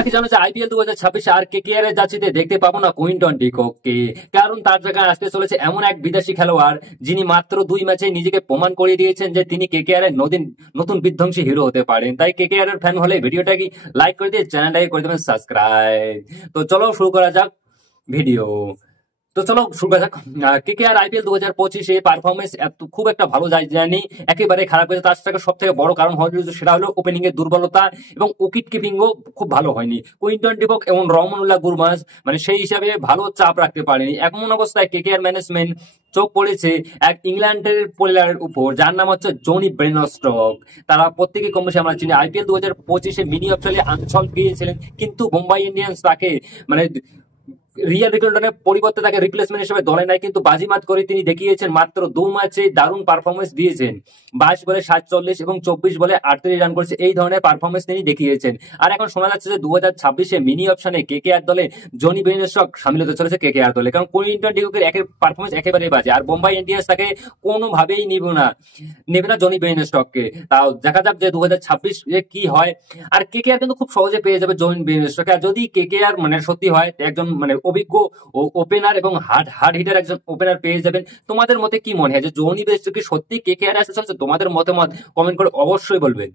তোমরা কি জানো যে আইপিএল 2026 আর কেকেআর এর জার্সিতে দেখতে পাবো না কুইন্টন ডিককে? কারণ তার জায়গায় আসতে চলেছে এমন এক বিদেশি খেলোয়াড় যিনি মাত্র 2 ম্যাচে নিজেকে প্রমাণ করিয়ে দিয়েছেন যে তিনি কেকেআর এর নতুন বিধ্বংসী হিরো হতে পারেন। তাই কেকেআর এর ফ্যান হলে ভিডিওটাকে লাইক করে দিয়ে চ্যানেলটাকে করে দেবেন সাবস্ক্রাইব। তো চলো শুরু করা যাক ভিডিও। তো চলো শুরু করা যাক। কেকেআর আইপিএল 2025-এ পারফরমেন্স খুব একটা ভালো যায়নি, একেবারে খারাপ হয়েছে। তার থেকে সব থেকে বড় কারণ হলো সেটা হলো ওপেনিং এর দুর্বলতা এবং উইকেট কিপিংও খুব ভালো হয়নি। কুইন্টন ডিকক এবং রহমানুল্লাহ গুরবাজ মানে সেই হিসাবে ভালো চাপ রাখতে পারেনি। এমন অবস্থায় কেকেআর ম্যানেজমেন্ট চোখ পড়েছে এক ইংল্যান্ডের প্লেয়ারের উপর, যার নাম হচ্ছে জনি বেনস্টক। তারা প্রত্যেকে কম বেশি আমরা চিনি। আইপিএল 2025-এ মিনি অস্ট্রেলিয়া আঞ্চল পেয়েছিলেন, কিন্তু মুম্বাই ইন্ডিয়ান্স তাকে মানে রিয়াল রিকল্টনের পরিবর্তে তাকে রিপ্লেসমেন্ট হিসেবে দলে নেয়, কিন্তু বাজিমাত করে তিনি দেখিয়েছেন মাত্র 2 ম্যাচে দারুণ পারফরমেন্স দিয়েছেন। 22 বলে 47 এবং 24 বলে 38 রান করেছে, এই ধরনের পারফরমেন্স তিনি দেখিয়েছেন। আর এখন শোনা যাচ্ছে যে 2026-এ মিনি অপশনে কেকেআর দলে জনি বেনস্টক সামিল হতে চলেছে কেকেআর দলে, কারণ কুইন্টন ডিককের পারফরমেন্স একেবারেই বাজে। আর বোম্বাই ইন্ডিয়ান্স তাকে কোনোভাবেই নেবে না জনি বেনস্টককে। তাও দেখা যাক যে 2026-এ কি হয়। আর কেকেআর কিন্তু খুব সহজে পেয়ে যাবে জনি বেনস্টককে। আর যদি কেকেআর মানে সত্যি হয় একজন মানে অভিজ্ঞ ওপেনার এবং হার্ড হিটার একজন ওপেনার পেয়ে যাবেন। তোমাদের মতে কি মনে হয় যে জনি বেনস্টক কি সত্যি কেকেআর আসতে চলছে? তোমাদের মতামত কমেন্ট করে অবশ্যই বলবেন।